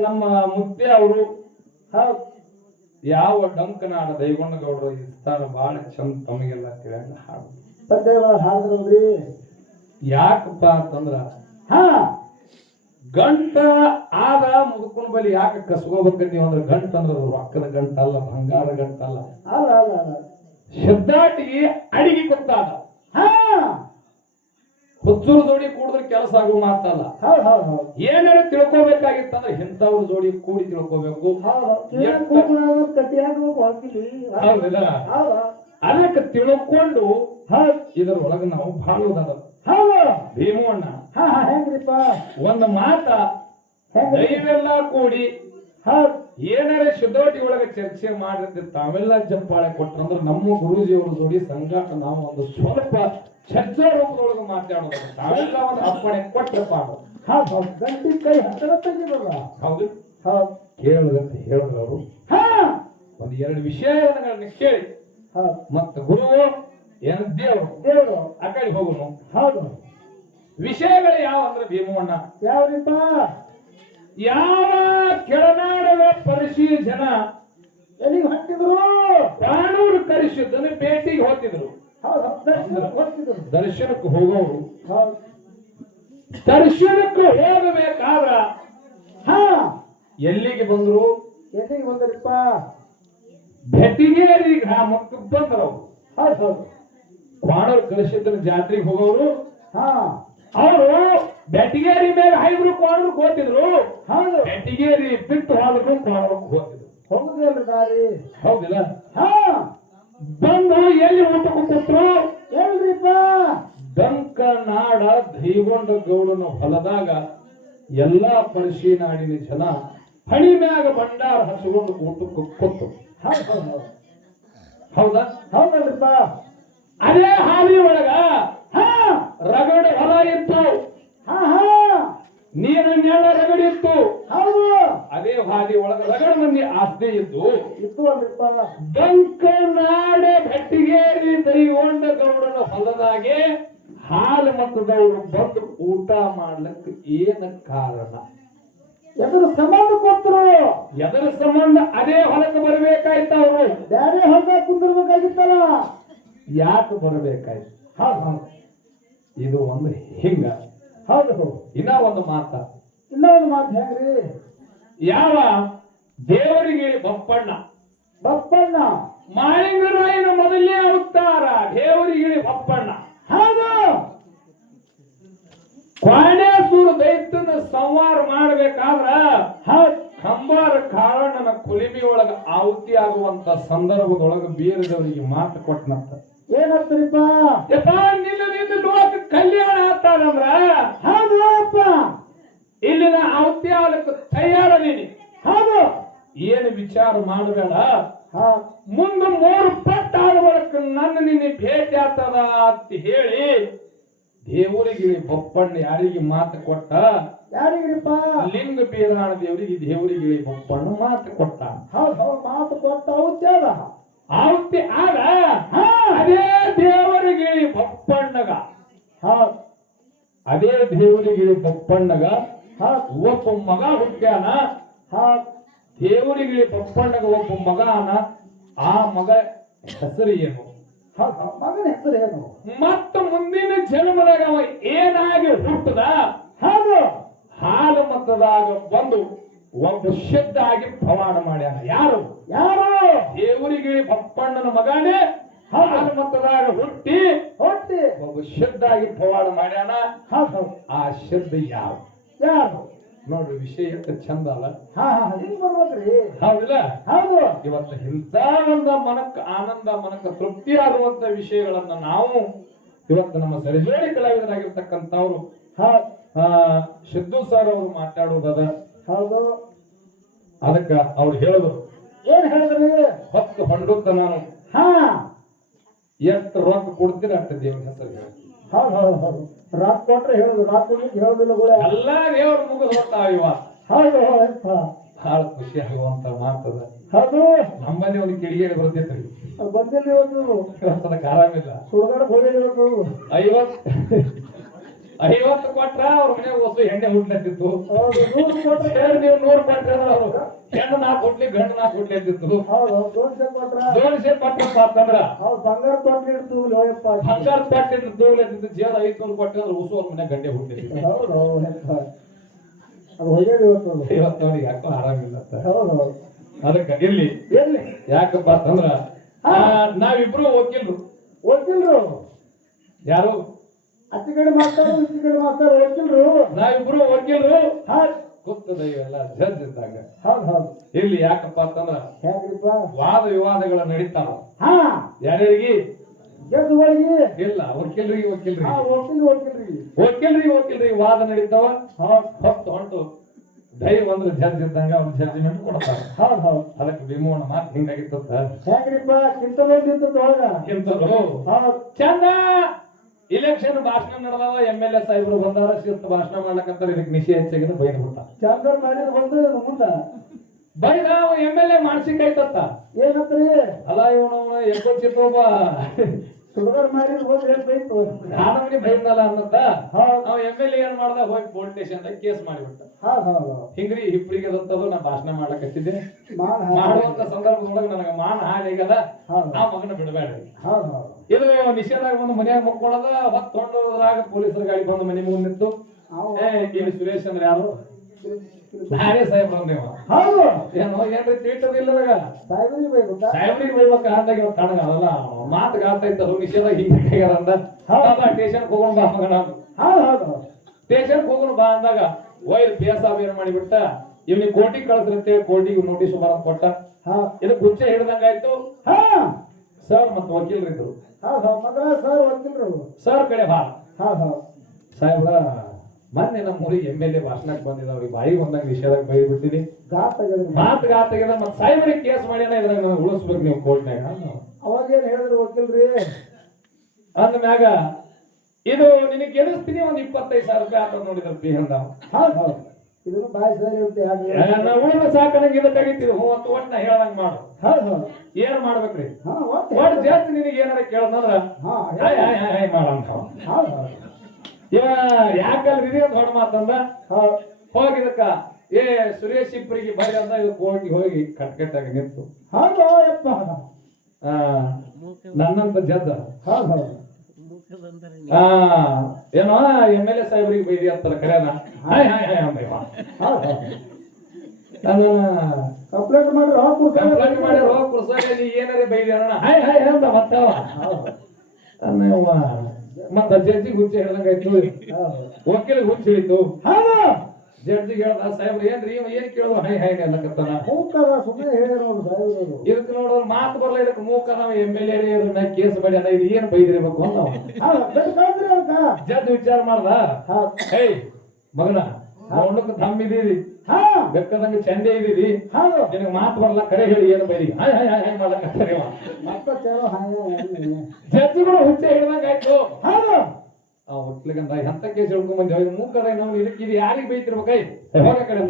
ನಮ್ಮ ಮುತ್ತೆ ಅವರು ಯಾವ ಡಂಕನಾಡ ದೈಗೊಂಡಗೌಡರು ಗೌಡರು ಇರ್ತಾರ ಬಹಳ ಚಂದ ತಮಗೆಲ್ಲ ತಿಳಿಯಂಗ ಹಾಡು. ಪದ್ಯಗಳ ಯಾಕಪ್ಪ ಅಂತಂದ್ರ ಹಾ. ಗಂಟ ಆದ ಮುದುಕೊಂಡ್ ಬಲಿ ಯಾಕೆ ಕಸ್ಕೋಬೇಕ ನೀವು ಅಂದ್ರೆ ಗಂಟ ಅಂದ್ರ ಅದು ರೊಕ್ಕದ ಗಂಟ ಅಲ್ಲ ಬಂಗಾರ ಗಂಟ ಅಲ್ಲ ಶಬ್ದಾಟಿಗೆ ಅಡಿಗೆ ಗೊತ್ತಾದ ಹಾ ಹುಚ್ಚೂರು ಜೋಡಿ ಕೂಡಿದ್ರೆ ಕೆಲಸ ಆಗುವ ಮಾತಲ್ಲ. ಏನಾರ ತಿಳ್ಕೊಬೇಕಾಗಿತ್ತಂದ್ರೆ ಇಂಥವ್ರ ಜೋಡಿ ಕೂಡಿ ತಿಳ್ಕೊಬೇಕು. ಅದಕ್ಕೆ ತಿಳ್ಕೊಂಡು ಇದರೊಳಗ ನಾವು ಬಾಳುವುದದ ಭೀಮಣ್ಣ ಹಾ ಹೆಂಗ್ರಿಪ್ಪ? ಒಂದು ಮಾತ ದೈವೆಲ್ಲ ಕೂಡಿ ಏನಾರ ಶುದ್ಧೋಟಿ ಒಳಗ ಚರ್ಚೆ ಮಾಡಿರ್ತಿ ತಾವೆಲ್ಲ ಜಂಪಾಳೆ ಕೊಟ್ರಂದ್ರೆ ನಮ್ಮ ಗುರೂಜಿಯವ್ರ ಜೋಡಿ ಸಂಘಟ ನಾವು ಒಂದು ಸ್ವಲ್ಪ ಚರ್ಚಾ ರೂಪದೊಳಗೆ ಮಾತಾಡೋದು. ತಾವೆಲ್ಲ ಒಂದು ಅಪ್ಪಣೆ ಕೊಟ್ಟಪ್ಪ ಗಂಟಿ ಕೈ ಹತ್ತಿರ ತೆಗಿದಲ್ಲ. ಹೌದು. ಕೇಳದಂತ ಹೇಳಿದ್ರು ಅವರು ಹಾ. ಒಂದು ಎರಡು ವಿಷಯಗಳನ್ನ ಕೇಳಿ. ಮತ್ತೆ ಗುರು ಏನು ದೇವರು? ದೇವರು. ಆ ಕಡೆ ಹೋಗುನು. ಹೌದು. ವಿಷಯಗಳು ಯಾವ ಅಂದ್ರೆ ಭೀಮಣ್ಣ ಯಾವ್ರಿಪ್ಪ? ಯಾವ ಕೆಳನಾಡದ ಪರಿಶಿ ಜನ? ಎಲ್ಲಿಗೆ ಹಾಕಿದ್ರು ಬಾಣೂರು ಕರೆಸಿದ್ದನ್ನು ಭೇಟಿಗೆ ಹೋಗ್ತಿದ್ರು ದರ್ಶನಕ್ಕೆ ಹೋಗೋರು. ದರ್ಶನಕ್ಕೆ ಹೋಗಬೇಕಾದ್ರ? ಹಾ. ಎಲ್ಲಿಗೆ ಬಂದ್ರು? ಎಲ್ಲಿಗೆ ಬಂದ್ರಪ್ಪ? ಬೆಟ್ಟಿಗೇರಿ ಗ್ರಾಮಕ್ಕೆ ಬಂದ್ರು ಹೌದು ಹೌದು. ಬಾಣೂರು ಕಳಿಸಿದ್ರ ಜಾತ್ರೆಗೆ ಹೋಗೋರು? ಹಾ. ಅವರು ಬೆಟ್ಟಿಗೇರಿ ಮೇಲೆ ಐದು ಕ್ವಾಣೂರ್ಗೆ ಹೋಗ್ತಿದ್ರು ಹೌದು. ಬೆಟ್ಟಿಗೇರಿ ಬಿಟ್ಟು ಹಾಲು ಕ್ವಾಣೂರ್ಗೆ ಹೋಗ್ತಿದ್ರು ಹೋಗುದಿಲ್ಲ ದಾರಿ. ಹೌದಿಲ್ಲ? ಹಾ. ಬಂದು ಎಲ್ಲಿ ಊಟಕ್ಕೆ ಕೂತ್ರು? ಎಲ್ರಿಪ್ಪ. ಡಂಕ ನಾಡ ದೈಗೊಂಡ ಗೌಡನ ಹೊಲದಾಗ ಎಲ್ಲಾ ಪರಿಶಿ ನಾಡಿನ ಜನ ಹಣಿ ಮ್ಯಾಗ ಭಂಡಾರ ಹಚ್ಕೊಂಡು ಊಟಕ್ಕೆ ಕೂತು ಹೌದು ಹೌದು ಹೌದು. ಹೌದಾ? ಹೌದಲ್ರಿಪ್ಪ ಅದೇ ಹಾಲಿ ಒಳಗ ಹಾ. ರಗಡ ಹೊಲ ಇತ್ತು ಹಾ ಹಾ ನೀರ ನೆಳ ರಗಡ ಇತ್ತು ಹೌದು ಹಾದಿ ಒಳಗ ರಗಡ ಮಂದಿ ಆಸ್ತಿ ಇದ್ದು ಇತ್ತು ಅಲ್ರಿಪ್ಪ ಡಂಕ ನಾಡ ಭಟ್ಟಿಗೇರಿ ದೈಗೊಂಡ ಗೌಡನ ಹೊಲದಾಗೆ ಹಾಲು ಮತ್ತು ಗೌಡರು ಬಂದು ಊಟ ಮಾಡ್ಲಿಕ್ಕೆ ಏನ ಕಾರಣ? ಎದರ ಸಂಬಂಧ ಕೊಟ್ಟರು. ಎದರ ಸಂಬಂಧ ಅದೇ ಹೊಲಕ್ಕೆ ಬರಬೇಕಾಯ್ತ ಅವರು. ಬ್ಯಾರೆ ಹೊಲದಾಗ ಕುಂದಿರ್ಬೇಕಾಗಿತ್ತಲ್ಲ. ಯಾಕೆ ಬರಬೇಕಾಯ್ತು? ಹೌದು ಹೌದು. ಇದು ಒಂದು ಹಿಂಗ? ಹೌದು ಹೌದು. ಇನ್ನ ಒಂದು ಮಾತ. ಇನ್ನೊಂದು ಮಾತು ಹೆಂಗ್ರಿ ಯಾವ ದೇವರಿಗೆ ಬಪ್ಪಣ್ಣ? ಬಪ್ಪಣ್ಣ. ಮಾಳಿಂಗರಾಯನ ಮೊದಲೇ ಅವತಾರ ದೇವರಿಗೆ ಬಪ್ಪಣ್ಣ. ಹೌದು. ಕ್ವಾಣೇಶ್ವರ ದೈತ್ಯನ ಸಂವಾರ ಮಾಡ್ಬೇಕಾದ್ರ ಕಂಬಾರ ಕಾರಣನ ಕುಲಿಮಿ ಒಳಗ ಆಹುತಿ ಆಗುವಂತ ಸಂದರ್ಭದೊಳಗ ಬೇರೆದವರಿಗೆ ಮಾತು ಕೊಟ್ಟನಂತ ಏನಂತೀರಿಪ್ಪ? ನಿನ್ನ ನಿನ್ನ ಲೋಕ ಕಲ್ಯಾಣ ಆಗ್ತಾರಂದ್ರ ಹೌದು ಅಪ್ಪ. ಇಲ್ಲಿನ ಅಂತ್ಯಾಲಕ್ಕೆ ತಯಾರ ನೀನು ಹೌದು. ಏನು ವಿಚಾರ ಮಾಡಬೇಡ ಮುಂದೆ ಮುಂದ ಮೂರು ಪಟ್ಟ ಆದ ಬಳಿಕ ನನ್ನ ನಿನ್ನೆ ಭೇಟಿ ಆಗ್ತದ ಅಂತ ಹೇಳಿ ದೇವರಿಗೆ ಬಪ್ಪಣ್ಣ ಯಾರಿಗೆ ಮಾತು ಕೊಟ್ಟ? ಯಾರಿಗ್ರಿಪ್ಪ? ಲಿಂಗ ಬೀರಾಣ ದೇವರಿಗೆ ದೇವರಿಗೆ ಬಪ್ಪಣ್ಣ ಮಾತು ಕೊಟ್ಟ. ಹೌದು ಹೌದು ಮಾತು ಕೊಟ್ಟ ಉದ್ಯೋಗ ಆವೃತ್ತಿ ಆಗ ಹಾ. ಅದೇ ದೇವರಿಗೆ ಬಪ್ಪಣ್ಣಗ ಹೌದು. ಅದೇ ದೇವರಿಗೆ ಬಪ್ಪಣ್ಣಗ ಹೌದು ಒಬ್ಬ ಮಗ ಹುಟ್ಟ್ಯಾನ. ಹಾ ದೇವರಿಗೆ ಪಪ್ಪಣ್ಣಗ ಒಬ್ಬ ಮಗ ಅನ ಆ ಮಗ ಹೆಸರು ಏನು? ಮಗನ ಹೆಸರು ಏನು? ಮತ್ತ ಮುಂದಿನ ಜನ್ಮದಾಗ ಅವ ಏನಾಗಿ ಹುಟ್ಟದ? ಹೌದು. ಹಾಲು ಮತದಾಗ ಬಂದು ಒಬ್ಬ ಶಬ್ದ ಆಗಿ ಪ್ರಮಾಣ ಮಾಡ್ಯಾನ. ಯಾರು? ಯಾರು? ದೇವರಿಗೆ ಬಪ್ಪಣ್ಣನ ಮಗನೇ. ಹಾಲು ಮತದಾಗ ಹುಟ್ಟಿ ಹುಟ್ಟಿ. ಒಬ್ಬ ಶಬ್ದ ಆಗಿ ಪ್ರಮಾಣ ಮಾಡ್ಯಾನ ಆ ಶಬ್ದ ಯಾವ ಯಾರು? ನೋಡ್ರಿ ವಿಷಯ ಎಷ್ಟು ಚಂದ ಅಲ್ಲ? ಹಾ ಹಾ ಹಿಂಗ್ ಬರ್ಬೇಕ್ರಿ ಹೌದಿಲ್ಲ? ಹೌದು. ಇವತ್ತು ಇಂಥ ಒಂದು ಮನಕ್ಕೆ ಆನಂದ ಮನಕ್ಕೆ ತೃಪ್ತಿ ಆಗುವಂತ ವಿಷಯಗಳನ್ನ ನಾವು ಇವತ್ತು ನಮ್ಮ ಸರಿಜೋಡಿ ಕಲಾವಿದರಾಗಿರ್ತಕ್ಕಂಥವ್ರು ಸಿದ್ದು ಸರ್ ಅವರು ಮಾತಾಡೋದದ ಹೌದು. ಅದಕ್ಕ ಅವ್ರು ಹೇಳುದು ಏನ್ ಹೇಳಿದ್ರಿ? ಹೊತ್ತು ಹೊಂಡುತ್ತ ನಾನು. ಹಾ. ಎಷ್ಟು ರೊಕ್ಕ ಕೊಡ್ತೀರ ಅಂತ ದೇವ್ರ ಹೆಸರು ಹೌದು ಹೌದು ಹೌದು. ರಾತ್ ಕೊಟ್ರೆ ಹೇಳುದು ರಾತ್ ಹೇಳುದಿಲ್ಲ ಗುಳೆ. ಎಲ್ಲ ದೇವ್ರ ಮುಗಿದು ಹೋಗ್ತಾವ ಇವ. ಹೌದು ಬಹಳ ಖುಷಿ ಆಗುವಂತ ಮಾತದ. ಹೌದು. ನಮ್ಮಲ್ಲಿ ಒಂದು ಕಿಡಿಗೇಡಿ ಬರ್ತಿತ್ರಿ. ಅದು ಬಂದಿಲ್ಲ ಇವತ್ತು. ಅದಕ್ಕೆ ಆರಾಮಿಲ್ಲ ಸುಡಗಾಡಕ್ ಹೋಗಿಲ್ಲ ಇವತ್ತು. ಐವತ್ ಐವತ್ತು ಕೊಟ್ರ ಅವ್ರ ಮನೆಗೆ ಹೊಸ ಎಣ್ಣೆ ಹುಟ್ಲತ್ತಿತ್ತು ನೂರು ನೀವು ನೂರು ಕೊಟ್ರ ಅವರು ಹೆಣ್ಣು ನಾಲ್ಕು ಹುಟ್ಲಿ ಗಂಡು ದೋಸೆ ಕೊಟ್ರ? ದೋಣಿಸೆ ಕೊಟ್ಟಪ್ಪ ಅಂತಂದ್ರ ಬಂಗಾರ ಲೋಯಪ್ಪ ಬಂಗಾರ ಕೊಟ್ಟಿದ್ರು ದೂಲತ್ತಿದ್ದು ಜೇರ ಐದ್ನೂರು ಕೊಟ್ಟರೆ ಅಂದ್ರೆ ಉಸು ಅವ್ರ ಮನೆ ಗಂಡೆ ಹೋಗ್ಯಾದ ಇವತ್ತು. ಅವ್ರಿಗೆ ಯಾಕೋ ಆರಾಮಿಲ್ಲ ಅದಕ್ಕೆ ಇರ್ಲಿ. ಯಾಕಪ್ಪ ಅಂತಂದ್ರ ನಾವಿಬ್ರು ವಕೀಲರು. ಓದ್ತಿಲ್ರು ಯಾರು? ಅಚ್ಚಿ ಕಡೆ ಮಾತಾಡು ಕಡೆ ನಾ ಇಬ್ರು ನಾವಿಬ್ರು ವಕೀಲರು. ಹಾ. ಗೊತ್ತದ ಇವೆಲ್ಲ ಜಡ್ಜ್ ಇದ್ದಾಗ ಹೌದು ಹೌದು. ಇಲ್ಲಿ ಯಾಕಪ್ಪ ಅಂತಂದ್ರ ಹೇಗ್ರಿಪ್ಪ ವಾದ ವಿವಾದಗಳ ನಡೀತಾರ ಹಾ. ಯಾರ್ಯಾರಿಗೆ? ಗೆದ್ದುಗಳಿಗೆ ಇಲ್ಲ ವಕೀಲರಿಗೆ ವಕೀಲರಿಗೆ ಹಾ ಓದ್ತಿಲ್ ಓದ್ತಿಲ್ರಿ ವಕೀಲರಿಗೆ ವಕೀಲರಿಗೆ ವಾದ ನಡೀತಾವ. ಹೊತ್ತು ಹೊಂಟು. ದೈವ ಅಂದ್ರೆ ಜಡ್ಜ್ ಇದ್ದಂಗ ಅವ್ರು ಜಡ್ಜ್ಮೆಂಟ್ ಕೊಡ್ತಾರ. ಹೌದ್ ಹೌದ್. ಅದಕ್ಕೆ ಭೀಮೋಣ ಮಾತು ಹಿಂಗಾಗಿತ್ತ ಹೇಗ್ರಿಪ್ಪ ಕಿಂತಲ್ ಒಂದಿತ್ತು ಒಳಗ ಹೌದು. ಚಂದ! ಇಲೆಕ್ಷನ್ ಭಾಷಣ ನಡೆದವ ಎಂ ಎಲ್ ಎ ಸಾಹೇಬರು ಬಂದವರ ಶಿಸ್ತು ಭಾಷಣ ಮಾಡ್ಲಕಂತಾರ ಇದಕ್ಕೆ ನಿಷೇಧ ಹೆಚ್ಚಾಗಿನ ಭಯ ಬಿಟ್ಟ. ಚಂದನ್ ಮಾಡಿದ್ರು ಬಂದು ಮುಂದ. ಬೈದ ಎಂ ಎಲ್ ಎ ಮಾನಸಿಕ ಐತತ್ತ ಏನತ್ರಿ? ಅಲ್ಲ ಇವನು ಎಕ್ಕೋ ಸುಡಗರ್ ಸುಡುಗಾರ್ ಮಾಡಿದ್ ಬಂದು ಏನ್ ಬೈತು ನಾನವನಿ ಬೈದ್ನಲ್ಲ ಅನ್ನತ್ತ. ಹೌದು. ನಾವು ಎಂ ಎಲ್ ಎ ಏನ್ ಮಾಡ್ದ ಹೋಗಿ ಪೊಲೀಸ್ ಸ್ಟೇಷನ್ ಕೇಸ್ ಮಾಡಿಬಿಟ್ಟ. ಹಿಂಗ್ರಿ ಹಿಪ್ಪಳಿಗೆ ದತ್ತದು ನಾ ಭಾಷಣ ಮಾಡ್ಲಕತ್ತಿದ್ದೆ. ಮಾನ ಮಾಡುವಂತ ಸಂದರ್ಭದೊಳಗೆ ನನಗೆ ಮಾನ ಹಾನಿ ಆಗ್ಯದ. ಆ ಮಗನ ಬಿಡಬೇಡ್ರಿ. ಹೌದು. ಇದು ನಿಷೇಧ ಬಂದು ಮನ್ಯಾಗ ಮಕ್ಕೊಳ್ಳೋದ ಹೊತ್ತು ಹೊಂಡೋದ್ರಾಗ ಪೊಲೀಸರ ಗಾಡಿ ಬಂದು ಮನೆ ಮುಂದೆ ನಿಂತು ಏನು ಸುರೇಶ್ ಅಂದ್ರೆ ಯಾರು? ಸಾಹೇಬ್ರ ನೀವು. ಹೌದು. ಏನೋ ಏನ್ರಿ ತೀಟದ ಇಲ್ಲದಾಗ ಸಾಯ್ಬರಿಗೆ ಬೈಬೇಕಾ? ಸಾಹೇಬ್ರಿಗೆ ಬೈಬೇಕ? ಅಂದಾಗ ಇವ್ ತಣ್ಣಗ ಅದಲ್ಲ ಮಾತು ಗಾತ ಇತ್ತು ನಿಷೇಧ ಹಿಂಗೆ ಆಗ್ಯಾರ ಅಂದ. ಹೋಗೋಣ ಬಾ ಮಗನ ಹೌದು ಹೌದು. ಸ್ಟೇಷನ್ ಹೋಗೋಣ ಬಾ ಅಂದಾಗ ಒಯ್ದು ಪಿ ಎಸ್ ಏನ್ ಮಾಡಿಬಿಟ್ಟ? ಇವ್ನಿಗೆ ಕೋರ್ಟಿಗೆ ಕಳಿಸ್ರಂತೆ ಕೋರ್ಟಿಗೆ ನೋಟಿಸ್ ಬರೋದ್ ಕೊಟ್ಟ. ಹಾ. ಇದು ಗುಚ್ಚೆ ಹಿಡ್ದಂಗಾಯ್ತು. ಹಾ. ಸರ್ ಮತ್ತು ವಕೀಲರಿದ್ರು ಹೌದು ಹೌದು ಮಗಳ ಸರ್ ವಕೀಲರು. ಸರ್ ಕಡೆ ಬಾ. ಹೌದು ಹೌದು ಸಾಹೇಬ್ರ ಮೊನ್ನೆ ನಮ್ಮ ಊರಿಗೆ ಎಂ ಎಲ್ ಎ ಭಾಷಣಕ್ಕೆ ಬಂದಿದ್ದವ್ರಿಗೆ ಬಾಯಿ ಬಂದಾಗ ವಿಷಯದಾಗ ಬೈ ಬಿಟ್ಟಿದೆ ಗಾತ ಮಾತು ಗಾತಾಗಿಲ್ಲ ಮತ್ತೆ ಸಾಹೇಬ್ರಿಗೆ ಕೇಸ್ ಮಾಡ್ಯಾನ ಇದ್ರಾಗ ನನಗೆ ಉಳಿಸ್ಬೇಕು ನೀವು ಕೋರ್ಟ್ನಾಗ. ಅವಾಗ ಏನ್ ಹೇಳಿದ್ರು ವಕೀಲ್ರಿ? ಅಂದ ಮ್ಯಾಗ ಇದು ನಿನಗೆ ಗೆಲ್ಲಿಸ್ತೀನಿ ಒಂದ್ ಇಪ್ಪತ್ತೈದು ಸಾವಿರ ರೂಪಾಯಿ ಆತ ನೋಡಿದ್ರು ಬಿ ಅಂದ ಹೌದು ಹೌದು. ಇದನ್ನು ಬಾಯಿ ಸರಿ ಇರುತ್ತೆ ಸಾಕನಿಗೆ ಉಳಿದ ಸಾಕನಂಗೆ ಇದಕ್ಕಾಗಿತ್ತು ಅಂತ ಒಟ್ಟು ನಾ ಹೇಳ್ದಂಗ್ ಮಾಡು. ಹೌದು ಏನ್ ಮಾಡ್ಬೇಕ್ರಿ? ಹಾ ಒಟ್ಟು ಜಾಸ್ತಿ ನಿನಗೆ ಏನಾರ ಕೇಳ್ದಂದ್ರ? ಹಾ ಹಾಯ್ ಹಾಯ್ ಹಾಯ್ ಹಾಯ್ ಮಾಡಂತ ಹೌದು ಹೌದು. ಇವ ಯಾಕಲ್ರಿ ಇದೇ ದೊಡ್ಡ ಮಾತಂದ ಹೋಗಿದಕ್ಕ ಏ ಸುರೇಶ್ ಇಬ್ಬರಿಗೆ ಬರ್ರಿ ಅಂತ ಇದು ಕೋರ್ಟ್ಗೆ ಹೋಗಿ ಕಟ್ಕಟ್ಟಾಗಿ ನಿಂತು. ಹೌದು ಯಪ್ಪ. ಆ, ನನ್ನಂತ ಜದ್ದು ಹೌದು ಹಾ ಏನೋ ಎಂ ಎಲ್ ಎ ಸಾಹೇಬ್ರಿಗೆ ಬೈದಿ ಅಂತಾರ ಕರೆಯನ ಹಾಯ್ ಹಾಯ್ ಹಾಯ್ ಅಂದ ಇವ. ಹೌದು ಹೌದು ನಾನು ಕಂಪ್ಲೇಂಟ್ ಮಾಡ್ರಿ ಹಾಕು ಕಂಪ್ಲೇಂಟ್ ಮಾಡಿ ರೋಗ ಕುರ್ಸಾಗ ನೀ ಏನಾರ ಅಣ್ಣ. ಹಾಯ್ ಹಾಯ್ ಮತ್ತವ ಹೌದು ಅನ್ನವ ಮತ್ತ ಜಡ್ಜಿ ಹುಚ್ಚಿ ಹೇಳ್ದಂಗಾಯ್ತು ಆಯ್ತು. ವಕೀಲ ಹುಚ್ಚಿ ಹಿಡಿತು ಹೌದು. ಜಡ್ಜಿಗೆ ಹೇಳ್ದ ಸಾಹೇಬ್ರ ಏನ್ರಿ ಇವ ಏನ್ ಕೇಳೋದು? Hi hi ಅನ್ನಕತ್ತಾನ. ಮೂಕದ ಸುಮ್ಮನೆ ಹೇಳಿ ನೋಡು ಇದಕ್ಕೆ ನೋಡೋರು ಮಾತು ಬರಲ್ಲ ಇದಕ್ಕೆ ಮೂಕ ನಾವು ಎಂ ಎಲ್ ಎ ಇದನ್ನ ಕೇಸ್ ಮಾಡಿ ಅಲ್ಲ ಇದು ಏನ್ ಬೈದಿರ್ಬೇಕು ಅಂತ ಜಡ್ಜ್ ವಿಚಾರ ಮಾಡ್ದ? ಹೇಯ್ ಮಗನ ನೋಡ್ಲಕ್ಕ ದಮ್ ಇದೀರಿ ಹಾ ಬೆಕ್ಕದಂಗೆ ಚಂಡೆ ಇದೀರಿ ನಿನಗೆ ಮಾತು ಬರಲ್ಲ ಕರೆ ಹೇಳಿ ಏನು ಬೈರಿ? ಹಾಯ್ ಹಾಯ್ ಹಾಯ್ ಚಲೋ ಜಡ್ಜಿಗಳು ಹುಚ್ಚೆ ಹಿಡ್ದಂಗಾಯ್ತು ಹೌದು ಆ ಎಂತ ಕೇಸ್ ಹಿಡ್ಕೊಂಡ್ ಬಂದೇವ ಮೂಕದ ನಾವು ಇದಕ್ಕೆ ಇದು ಯಾರಿಗೆ ಬೈತಿರ್ಬೇಕೈ ಹೊರ ಕಡೆ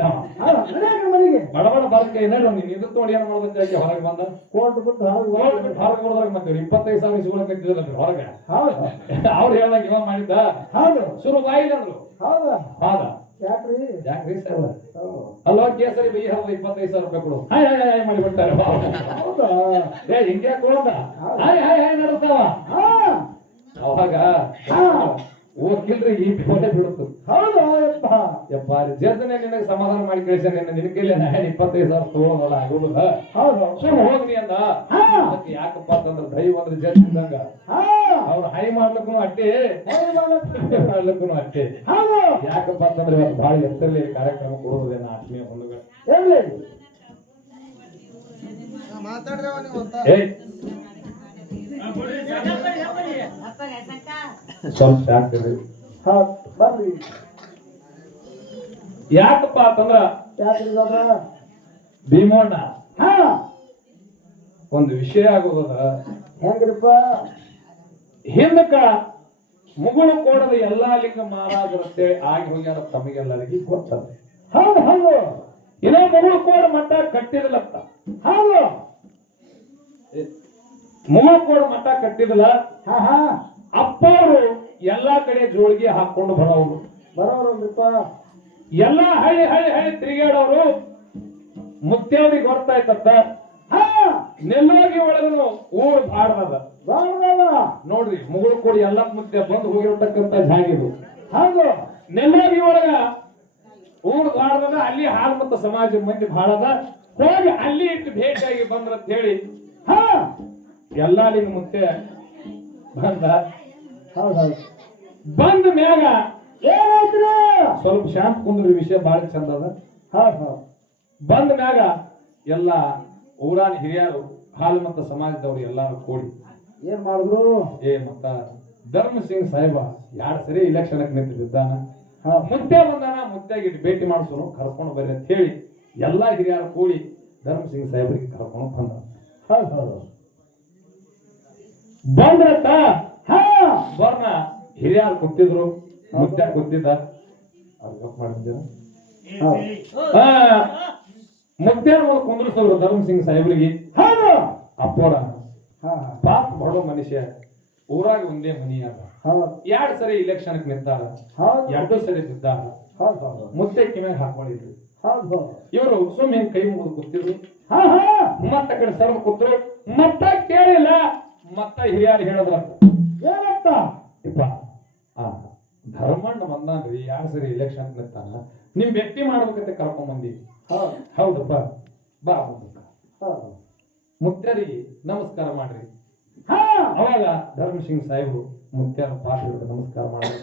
ಮನೆಗೆ. ಬಡ ಬಡ ಬರಕ್ಕೆ ಏನಾರು ನೀನು ಇದು ನೋಡಿ ಏನ್ ಹೇಳಿ ಹೊರಗೆ ಬಂದ? ಕೋರ್ಟ್ ಬಿಟ್ಟು ಹೌದು ಹೊರಗೆ ಇಪ್ಪತ್ತೈದು ಸಾವಿರ ಸಿಗೋಕೆ ನಿಂತಿದ್ರಲ್ರಿ ಹೊರಗೆ. ಅವ್ರು ಹೇಳ್ದಂಗ ಇವ ಮಾಡಿದ್ದ? ಹೌದು. ಶುರು ಬಾಯಿಲ್ಲ ಅಂದ್ರು. ಹೌದಾ. ಹಾದ? ಯಾಕ್ರಿ? ಯಾಕ್ರಿ ಸಾಹೇಬ್ರ ಹೌದು. ಅಲ್ವಾ ಕೇಸರಿ ಬೈ ಹೌದು ಇಪ್ಪತ್ತೈದು ಸಾವಿರ ರೂಪಾಯಿ ಕೊಡು. ಹಾಯ್ ಹಾಯ್ ಹಾಯ್ ಮಾಡಿಬಿಡ್ತಾರೆ ಹೌದಾ. ಏ ಹಿಂಗೆ ಕೊಡೋದ ಹಾಯ್ ಹಾಯ್ ಹಾಯ್ ನಡೆಸ್ತಾವ? ಅವಾಗ ಓದ್ಕಿಲ್ರಿ ಈ ಫೋಟೋ ಬಿಡುತ್ತು. ಹೌದು ಯಪ್ಪ ನಿನಗೆ ಸಮಾಧಾನ ಮಾಡಿ ಕಳಿಸ ನಿನ್ನ ನಿನ್ ಕೈಲಿ ನಾ ಇಪ್ಪತ್ತೈದು ಸಾವಿರ ತಗೊಳ್ಳೋದಲ್ಲ ಆಗುದಿಲ್ಲ. ಹೌದು. ಸುಮ್ಮನೆ ಹೋಗ್ನಿ ಅಂದ. ಹಾ. ಅದಕ್ಕೆ ಯಾಕಪ್ಪ ಅಂತಂದ್ರೆ ದೈವ ಅಂದ್ರೆ ಜಡ್ಜ್ ಇದ್ದಂಗ. ಹಾ. ಅವ್ರು ಹೈ ಮಾಡ್ಲಿಕ್ಕೂ ಮಾಲಕ್. ಮಾಡ್ಲಿಕ್ಕೂ ಅಟ್ಟೆ. ಹೌದು. ಯಾಕಪ್ಪ ಅಂತಂದ್ರೆ ಇವತ್ತು ಬಹಳ ಎತ್ತರಲ್ಲಿ ಕಾರ್ಯಕ್ರಮ ಕೊಡೋದೇನ ಆತ್ಮೀಯ ಬಂಧುಗಳು ಸ್ವಲ್ಪ ಬರ್ರಿ. ಯಾಕಪ್ಪ ಅಂತಂದ್ರ ಭೀಮಣ್ಣ ಹಾ. ಒಂದು ವಿಷಯ ಆಗೋದ ಹೆಂಗ್ರಿಪ್ಪ? ಹಿಂದಕ್ಕ ಮುಗುಳು ಕೋಡದ ಎಲ್ಲಾ ಲಿಂಗ ಮಹಾರಾಜರಂತೆ ಆಗಿ ಹೋಗ್ಯಾರ ತಮಗೆಲ್ಲರಿಗೆ ಗೊತ್ತದೆ. ಹೌದು ಹೌದು. ಇದೇ ಮುಗುಳು ಕೋಡ ಮಟ್ಟ ಕಟ್ಟಿರಲಪ್ಪ. ಹೌದು. ಮುಗುಳು ಕೋಡ ಮಠ ಕಟ್ಟಿದಲ್ಲ ಹಾ ಹಾ ಅಪ್ಪ ಅವರು ಎಲ್ಲಾ ಕಡೆ ಜೋಳಿಗೆ ಹಾಕೊಂಡು ಬರೋರು. ಬರೋರು ಎಲ್ಲಾ ಹಳ್ಳಿ ಹಳ್ಳಿ ಹಳ್ಳಿ ತಿರುಗಾಡೋರು. ಮುತ್ಯಾವ್ರಿಗೆ ಬರ್ತಾ ಹಾ. ನೆಲ್ಲೋಗಿ ಒಳಗನು ಊರು ಬಾಡ್ದದ ನೋಡ್ರಿ ಮುಗುಳು ಕೂಡಿ ಎಲ್ಲ ಮುತ್ಯ ಬಂದು ಹೋಗಿರ್ತಕ್ಕಂತ ಜಾಗಿದು ಹೌದು. ನೆಲ್ಲೋಗಿ ಒಳಗ ಊರು ಬಾಡ್ದದ ಅಲ್ಲಿ ಹಾಲು ಮತ್ತು ಸಮಾಜ ಮಂದಿ ಬಾಳದ. ಹೋಗಿ ಅಲ್ಲಿ ಇಟ್ಟು ಭೇಟಿಯಾಗಿ ಬಂದ್ರ ಅಂತ ಹೇಳಿ ಹಾ. ಎಲ್ಲಾ ನಿಮ್ ಮುತ್ತೆ ಬಂದ? ಹೌದೌದು ಹೌದು. ಬಂದ ಮ್ಯಾಗ ಏನಾಯ್ತು ಸ್ವಲ್ಪ ಶಾಂತ ಕುಂದ್ರಿ ವಿಷಯ ಬಹಳ ಚಂದ ಅದ. ಹೌದು ಹೌದು. ಬಂದ ಮ್ಯಾಗ ಎಲ್ಲ ಊರಾನ ಹಿರಿಯರು ಹಾಲು ಮತ್ತು ಸಮಾಜದವ್ರು ಎಲ್ಲಾರು ಕೂಡಿ. ಏನ್ ಮಾಡಿದ್ರು? ಏ ಮತ್ತ ಧರ್ಮ ಸಿಂಗ್ ಸಾಹೇಬ ಯಾರು ಸರಿ ಇಲೆಕ್ಷನ್ ನಿಂತಿದ್ದಾನ? ಮುದ್ದೆ ಬಂದಾನ ಮುದ್ದೆಗಿಟ್ಟು ಭೇಟಿ ಮಾಡಿಸೋನು ಕರ್ಕೊಂಡು ಬರ್ರಿ ಅಂತ ಹೇಳಿ ಎಲ್ಲಾ ಹಿರಿಯರು ಕೂಡಿ ಧರ್ಮ ಸಿಂಗ್ ಸಾಹೇಬರಿಗೆ ಕರ್ಕೊಂಡು ಬಂದ. ಹೌದು ಹೌದು. ಬಂದ್ರತ್ತ ಹಾ ಬರ್ನ. ಹಿರಿಯರು ಕೂತಿದ್ರು. ಮುದ್ದೆ ಕೂತಿದ್ದ. ಮುದ್ದೆ ಕುಂದ್ರಿಸೋರು ಧರ್ಮ ಸಿಂಗ್ ಸಾಹೇಬರಿಗೆ ಅಪ್ಪೋರ ಹಾ. ಪಾಪ ಬಡ ಮನುಷ್ಯ. ಊರಾಗ ಒಂದೇ ಮನಿ ಅದ. ಹೌದು ಎರಡ್ ಸರಿ ಇಲೆಕ್ಷನ್ ನಿಂತಾರ. ಎರಡು ಸರಿ ಬಿದ್ದಾರ. ಮುದ್ದೆ ಕಿಮ್ಯಾಗ ಹಾಕೊಂಡಿದ್ರು ಇವರು ಸುಮ್ಮನೆ ಕೈ ಮುಗಿದು ಕೂತಿದ್ರು. ಮತ್ತ ಕಡೆ ಸರ್ವ ಕೂತ್ರು. ಮತ್ತ ಕೇಳಿಲ್ಲ. ಮತ್ತ ಹಿರಿಯರು ಹೇಳಬಾರ್ದು. ಏನಂತ? ಇಪ್ಪ ಆ ಧರ್ಮಣ್ಣ ಬಂದಾನ್ರಿ ಯಾರು ಸರಿ ಇಲೆಕ್ಷನ್ ನಿಂತಾನ ನಿಮ್ ವ್ಯಕ್ತಿ ಮಾಡ್ಬೇಕಂತ ಕರ್ಕೊಂಡ್ ಬಂದಿ. ಹೌದು ಹೌದಪ್ಪ. ಬಾ. ಹೌದು ಮುತ್ಯರಿಗೆ ನಮಸ್ಕಾರ ಮಾಡ್ರಿ. ಹಾ. ಅವಾಗ ಧರ್ಮಸಿಂಗ್ ಸಾಹೇಬರು ಮುತ್ಯಾರ ಪಾಠ ನಮಸ್ಕಾರ ಮಾಡಿ